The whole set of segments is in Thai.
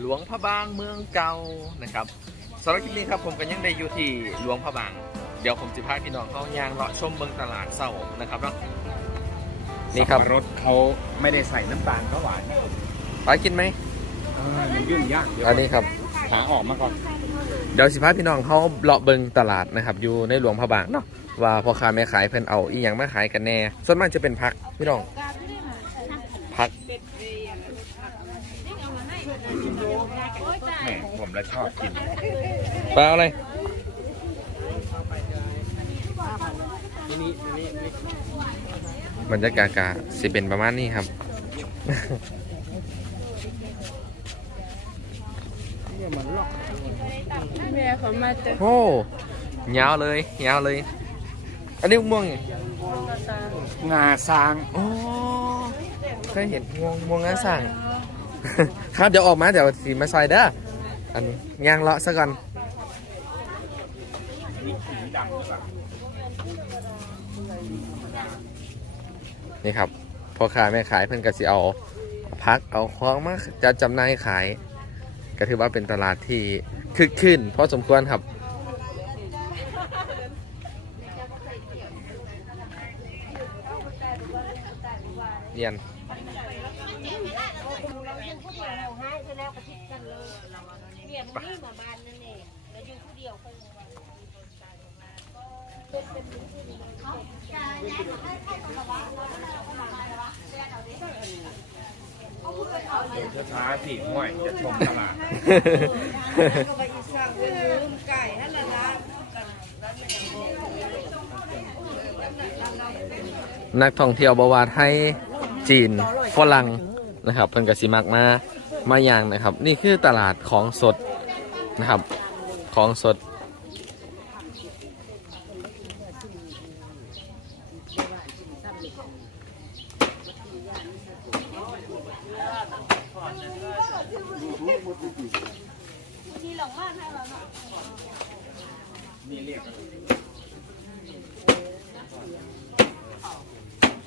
หลวงพระบางเมืองเก่านะครับสำหรับคลิปนี้ครับผมก็ยังได้อยู่ที่หลวงพระบางเดี๋ยวผมจะพาพี่น้องเข้ายางเลาะชมเมืองตลาดเศร้านะครับเนาะนี่ครับรถเขาไม่ได้ใส่น้ำตาลเขาหวานไปกินไหมมันยุ่งยากเดี๋ยวอันนี้ครับหาออกมาก่อนเดี๋ยวสิพาพี่น้องเขาเลาะเบิงตลาดนะครับอยู่ในหลวงพระบางเนาะว่าพ่อค้าแม่ขายเพิ่นเอาอีหยังมาขายกันแน่ส่วนมากจะเป็นผักพี่น้องผักแหมผมละชอบกินปลาอะไรบรรยากาศกะสิเป็นประมาณนี้ครับโอ้ยาวเลยยาวเลยอันนี้ม่วงไงงาซางโอ้เคยเห็นม่วงงาซางครับเดี๋ยวออกมาเดี๋ยวสีมาซอยเด้ออันย่างเลาะซะก่อนนี่ครับพ่อค้าแม่ขายเพิ่นก็สิเอาพักเอาของมาจะจำหน่ายขายก็ถือว่าเป็นตลาดที่คึกคืนพอสมควรครับเรียนช้าๆสิห่วยจะชมตลาดนักท่องเที่ยวบวาไทยจีนฝรั่งนะครับเพิ่นกสิมักมาอย่างนะครับนี่คือตลาดของสดนะครับของสด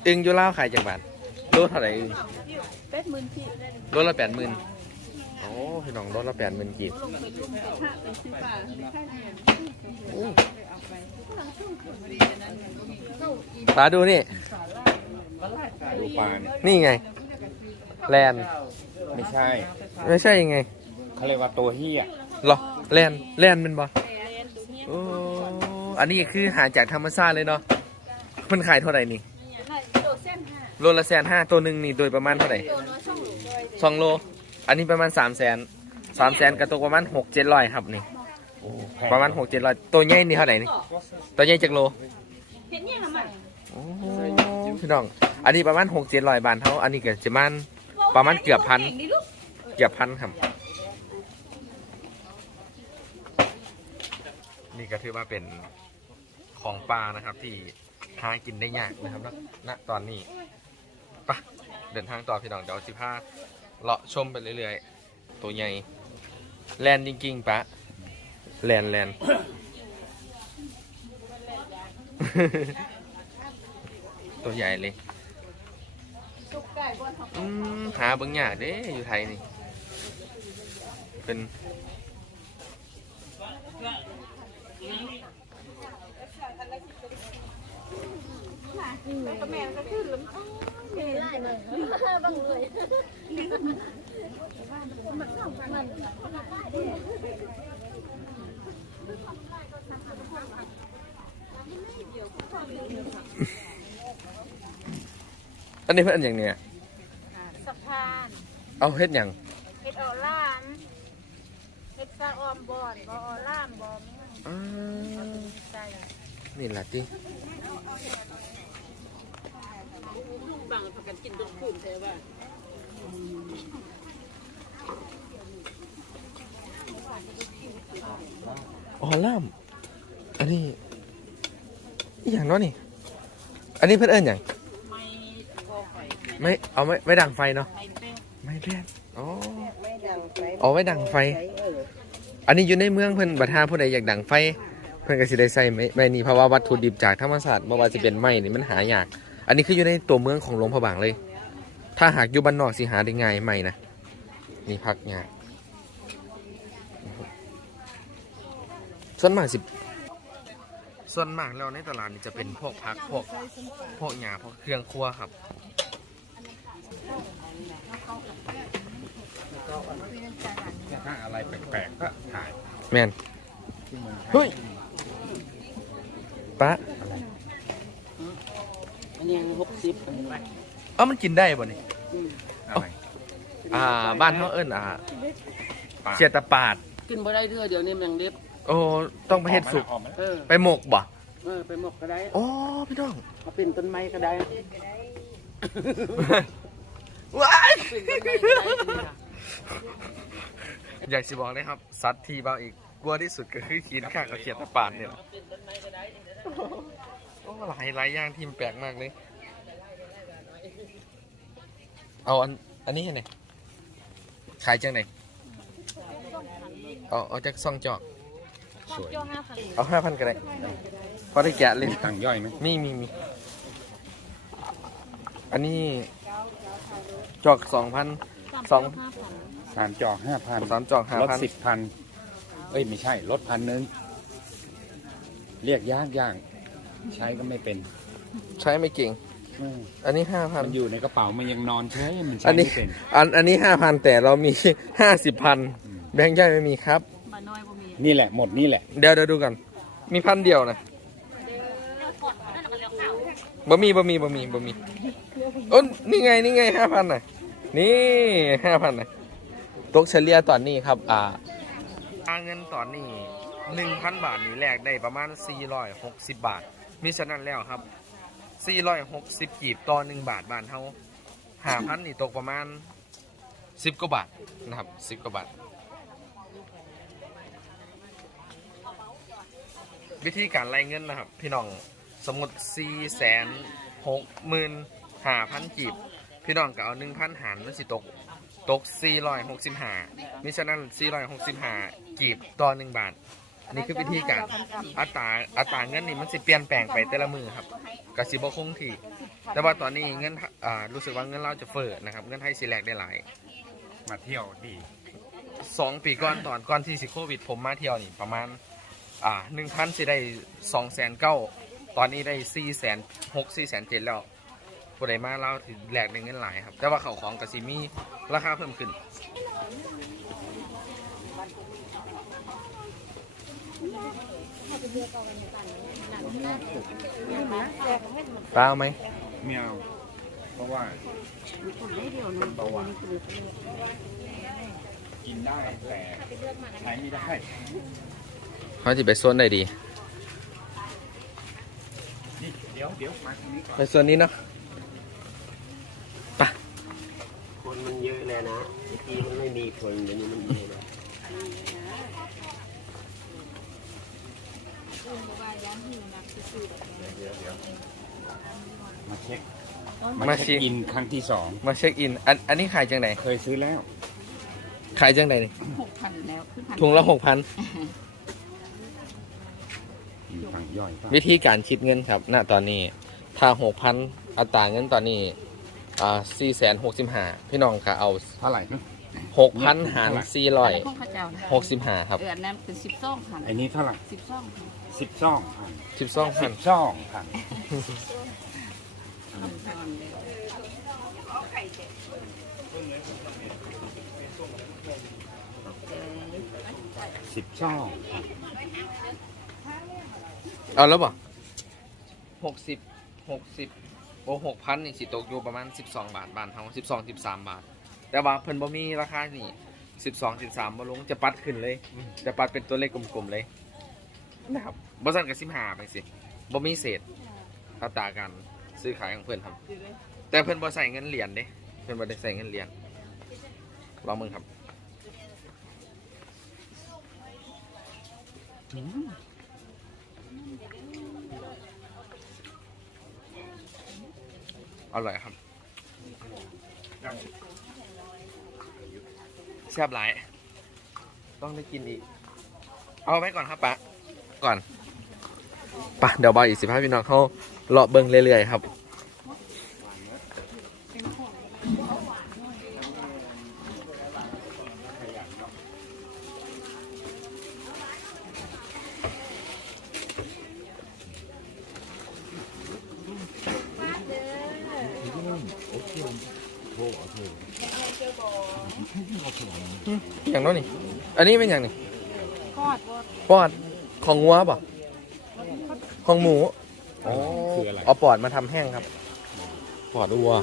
อึ่งอยู่ลาวขายจากบาทโลเท่าไหร่อึ่ง80,000กีบโลละ80,000โอ้พี่น้องโลละ80,000กีบปลาดูนี่ดูปลานี่ไงแลนไม่ใช่ยังไงเขาเรียกว่าตัวเหี้ยหรอแลนเป็นบ่โอ้อันนี้คือหาจากธรรมชาติเลยเนาะมันขายเท่าไหร่นี่โลละ150,000ตัวหนึ่งนี่โดยประมาณเท่าไหร่2 โลอันนี้ประมาณ300,000กระตุกประมาณ600-700ครับนี่ประมาณ600-700ตัวใหญ่นี่เท่าไหร่นี่ตัวใหญ่จากโลโอ้พี่น้องอันนี้ประมาณ600-700 บาทเท่าอันนี้ก็จะประมาณเกือบพันครับนี่ก็ถือว่าเป็นของปลานะครับที่หากินได้ยากนะครับณตอนนี้ปะเดินทางต่อพี่น้องเดี๋ยว15เลาะชมไปเรื่อยๆตัวใหญ่แลนจริงๆปะแลน ตัวใหญ่เลยหาเบิ่งยากเด้อยู่ไทยนี่เป็นก็แม่ก็คือลืมไม่ได้เลยบังเลยอันนี้เพื่อนอย่างเนี้ยสะพานเอาเฮ็ดอย่างเฮ็ดออล่ามเฮ็ดซาออมบอนบออล่ามบอนี่แหละที่บังพากันกินต้นขุ่นใช่ป่ะอ๋อล่ามอันนี้อย่างน้อยนี่อันนี้เพื่อนเอิญอย่างไม่เอาไม่ดังไฟเนาะไม่แป้นอ๋อไม่ดังไฟอันนี้อยู่ในเมืองเพื่อนบัดหาผู้ใดอยากดังไฟเพื่อนก็สิได้ใส่ไม้นี่เพราะว่าวัตถุดิบจากธรรมชาติไม่ว่าจะเป็นไม้นี่มันหายากอันนี้คืออยู่ในตัวเมืองของหลวงพระบางเลยถ้าหากอยู่บ้านนอกสิหาได้ง่ายไม้นะนี่พักยาก ส่วนมากแล้วในตลาดนี่จะเป็นพวกผักพวกหญ้าพวกเครื่องครัวครับถ้าอะไรแปลกๆก็ถ่าย แมน ที่เมืองไทย เฮ้ยปะ อันนี้60อันนี้ เอ้ามันกินได้บ่นี่ อะไร บ้านเขาเอิ้นปลา เชียตะปาด กินบ่ได้เด้อเดี๋ยวนี้แมงเล็บ โอ้ต้องไปเฮ็ดสุก ออกมาแล้ว เออ ไปหมกบ่ ไปหมกก็ได้ โอ้พี่น้อง เอาเป็นต้นไม้ก็ได้ ว้าย เป็นต้นไม้ก็ได้อันนี้ล่ะ อยากสิบอกเลยครับสัตว์ที่เบาอีกกลัวที่สุดก็คือขีนข้างกับเขียดตะปาดเนี่ยแหละโอ้หลายอย่างที่มันแปลกมากเลยเอาอันนี้ให้ไหนขายจังไหนเอาจากซองจอก สวย เอา5,000ก็ได้พอได้แกะเลย มีตังค์ย่อยไหม มีอันนี้จอก2,000 3 จอก 5,000 3จอก ลด 5,000 10,000เอ้ยไม่ใช่ลด1,000เรียกยากใช้ก็ไม่เป็น ใช้ไม่เก่ง อันนี้ มันอยู่ในกระเป๋ามันยังนอนใช้มัน 5,000 ใช้ อันนี้ ไม่เป็น อันนี้ 5,000 แต่เรามี 50,000 แบงค์ย่อยไม่มีครับ นี่แหละหมดนี่แหละ เดี๋ยวดูกันมี1,000เดียวนะบ่มีโอ้นี่ไง5,000น่ะนี่ 5,000น่ะตกเฉลี่ยตอนนี้ครับเงินตอนนี้ 1,000 บาทนี่แลกได้ประมาณ460 บาทมิฉะนั้นแล้วครับ460กีบต่อ1 บาทบ้านเฮา5,000นี่ตกประมาณ10 กว่าบาทนะครับ10 กว่าบาทวิธีการไล่เงินนะครับพี่น้องสมมติ 465,000 กีบพี่น้องก็เอา 1,000 หารมันสิตก465มิฉะนั้น465กีบต่อ1 บาทนี่คือวิธีการอัตราเงินนี่มันสิเปลี่ยนแปลงไปแต่ละมือครับก็สิบ่คงที่แต่ว่าตอนนี้เงินรู้สึกว่าเงินเราจะเฟ้อนะครับเงินไทยสิแลกได้หลาย มาเที่ยวดี 2 ปีก่อนก่อนที่สิโควิดผมมาเที่ยวนี่ประมาณ1,000สิได้290,000ตอนนี้ได้460,000 แล้วผู้ใดมาเล่าถึงแลกได้เงินหลายครับแต่ว่าเขาของก็สิมีราคาเพิ่มขึ้นปลาเอาไหม เมียวเพราะว่าเป็นเบาหวานกินได้แต่ใช้ไม่ได้ เขาจะไปโซนไหนดี นี่เดี๋ยวมาตรงนี้ก่อน ไปโซนนี้เนาะไป คนมันเยอะเลยนะเมื่อกี้มันไม่มีคนเดี๋ยวนี้มันมีแล้ว มาเช็ค มาชิ อินครั้งที่ มาเช็คอินอันนี้ขายจังไหน 2เคยซื้อแล้ว ขายจังไหนนี่ 6,000แล้วคือ1,000 ถุงละ 6,000 มีตังค์ย่อยป่ะ วิธีการคิดเงินครับณตอนนี้ถ้า 6,000 อัตราเงินตอนนี้465,000พี่น้องก็เอา เท่าไหร่นะ 6,000 หาร ของข้าเจ้านะ 465ครับ อันนั้นเป็น12พัน ไอ้นี้เท่าไหร่ 12พัน 12,000 12,000 เอาแล้วบ่60 โอ้ 6,000 นี่สิตกอยู่ประมาณ12 บาทบ้านเฮา12-13 บาท แต่ว่าเพิ่นบ่มีราคานี่12-13บ่ลงจะปัดขึ้นเลยจะปัดเป็นตัวเลขกลมๆเลยนะครับบ่ซั่นก็15ไปสิบ่มีเศษอัตราการซื้อขายของเพิ่นครับ แต่เพิ่นบ่ใส่เงินเหรียญเด้เพิ่นบ่ได้ใส่เงินเหรียญลองมึงครับอร่อยครับแซ่บหลายต้องได้กินอีกเอาไว้ก่อนครับปะก่อนปะเดี๋ยวบอยอีก15พี่น้องเขาเลาะเบิ่งเรื่อยๆครับ อย่างนั้นนี่อันนี้เป็นอย่างนี่ ทอดบ่ ปอดของงัวป่ะของหมูอ๋อ คืออะไร เอาปอดมาทำแห้งครับปอดวัว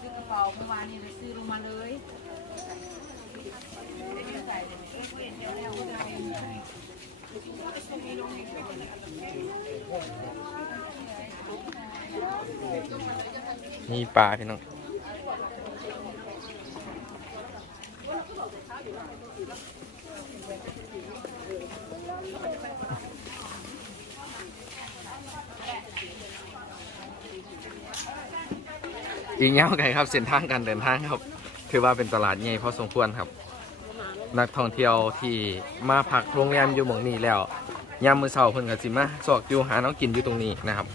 ซื้อกระเป๋าเมื่อวานนี้ไปซื้อลงมาเลย มีปลาพี่น้องอีกเงาไก่ครับเส้นทางการเดินทางครับถือว่าเป็นตลาดใหญ่พอสมควรครับ นักท่องเที่ยวที่มาพักโรงแรมอยู่หม่องนี้แล้วยามมื้อเช้าเพิ่นก็สิมาสอกอยู่หาน้องกินอยู่ตรงนี้นะครับ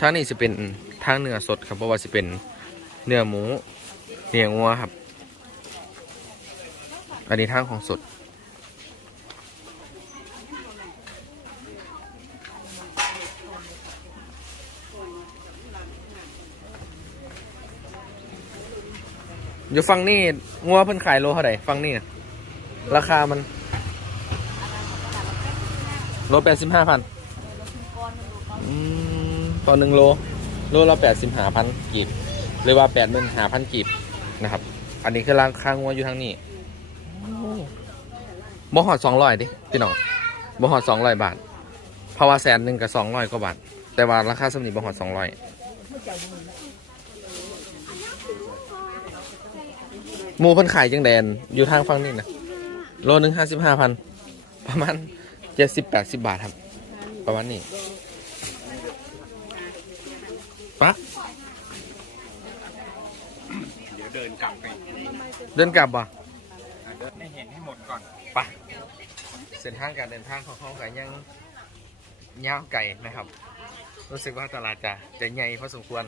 ทางนี้จะเป็นทางเนื้อสดครับเพราะว่าจะเป็นเนื้อหมูเนื้องัวครับอันนี้ทางของสดอยู่ฟังนี่งัวเพิ่นขายโลเท่าไหร่ฟังนี่นะราคามันโล85,000ต่อ1 โลละ85,000 กีบหรือว่า85,000 กีบนะครับอันนี้คือราคางัวอยู่ทางนี้บ่ฮอด200ดิพี่น้องบ่ฮอด200 บาทเพราะว่า100,000กับ200 กว่าบาทแต่ว่าราคาสำนี้บ่ฮอด200หมูเพิ่นขายจังแดนอยู่ทางฝั่งนี้นะโลนึง55,000ประมาณ70-80 บาทครับประมาณนี้ปะ เดี๋ยวเดินกลับไป เดินกลับบ่ เดินให้เห็นให้หมดก่อน ปะเส้นทางการเดินทางของเขาไก่ยังยาวไก่นะครับรู้สึกว่าตลาดจะใหญ่พอสมควร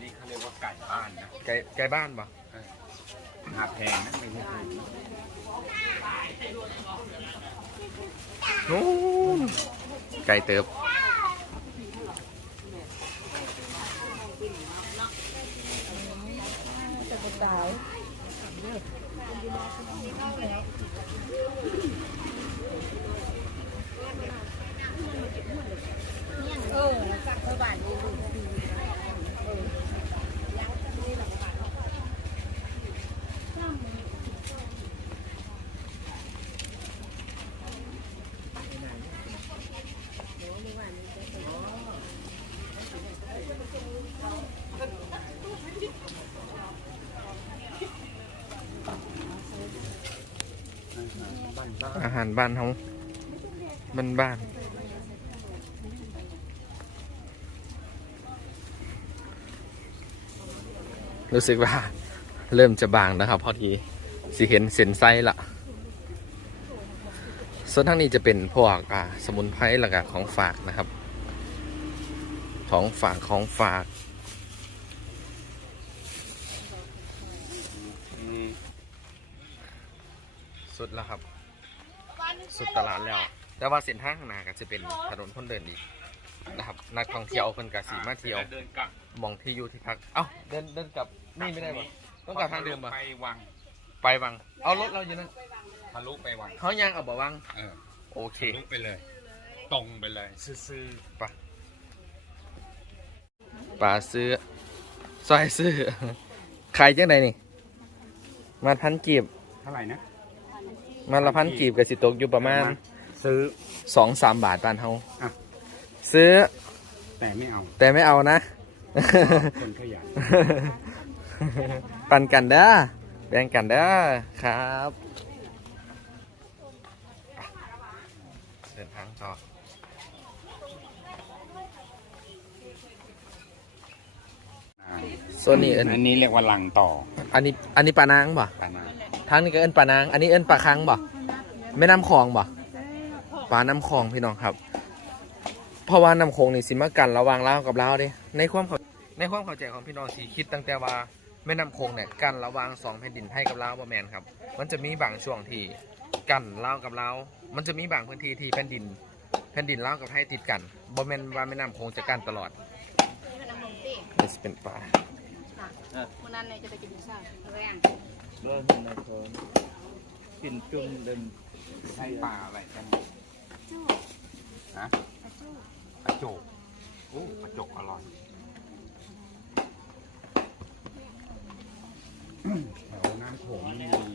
นี่เขาเรียกว่าไก่บ้านนะ ไก่บ้านบ่ หาแพงนะไม่ใช่ถูก นู้นไก่เติบอาหารบ้านเขาบ้านรู้สึกว่าเริ่มจะบางนะครับพอทีสิเห็นเส้นไส้ละส่วนทางนี้จะเป็นพวกสมุนไพรหลักของฝากนะครับของฝากสุดแล้วครับสุดตลาดแล้วแต่ว่าเส้นทางข้างหน้าก็จะเป็นถนนคนเดินอีกนะครับนักท่องเที่ยวเพิ่นก็สิมาเที่ยว เดินกลับ มองที่อยู่ที่พักเอ้าเดินกลับนี่ไม่ได้ป่ะต้องกลับทางเดิมป่ะ ไปวัง ไปวังเอารถเราอยู่นั่น ทะลุไปวัง เขายังเอาบ่วัง เออ โอเค ทะลุไปเลย ตรงไปเลยซื่อ ปะปลาซื้อซอยซื้อขายจังไดนี่มา1,000 กีบ ๆเท่าไหร่นะ มาละ1,000 กีบกับสิตกอยู่ประมาณ ซื้อ 2-3 บาทบ้านเฮา อ่ะ ซื้อ แต่ไม่เอา แต่ไม่เอานะ คนขยัน ปันกันเด้อแบ่งกันเด้อครับเดินทางต่อ ส่วนนี้เอิ้น อันนี้เรียกว่าลังต่อ อันนี้ปลานางบ่ ปานา ทางนี้ก็เอิ้นปลานาง อันนี้เอิ้นปลาคังบ่แม่น้ำคลองบ่ปลาน้ำคลองพี่น้องครับ เพราะว่าน้ำโขงนี่สิมากันระหว่างลาวกับลาวเด้ในความเข้าใจของพี่น้องสิคิดตั้งแต่ว่าแม่น้ำโขงเนี่ยกันระหว่างสองแผ่นดินไทยกับลาวบ่แม่นครับ มันจะมีบางช่วงที่กันลาวกับลาวมันจะมีบางพื้นที่ที่แผ่นดินลาวกับไทยติดกันบ่แม่นว่าแม่น้ำโขงจะกันตลอด นี่มันน้ำนมตี นี่สิเป็นปลา วันนั้นเนี่ยจะไปกินพิซซ่าแรง เริ่มในคนกินจุ่มเดิน ใช่ปลาอะไรกันฮะปลาโจกโอ้ปลาโจกอร่อยแถวน้ำโขงนี่มี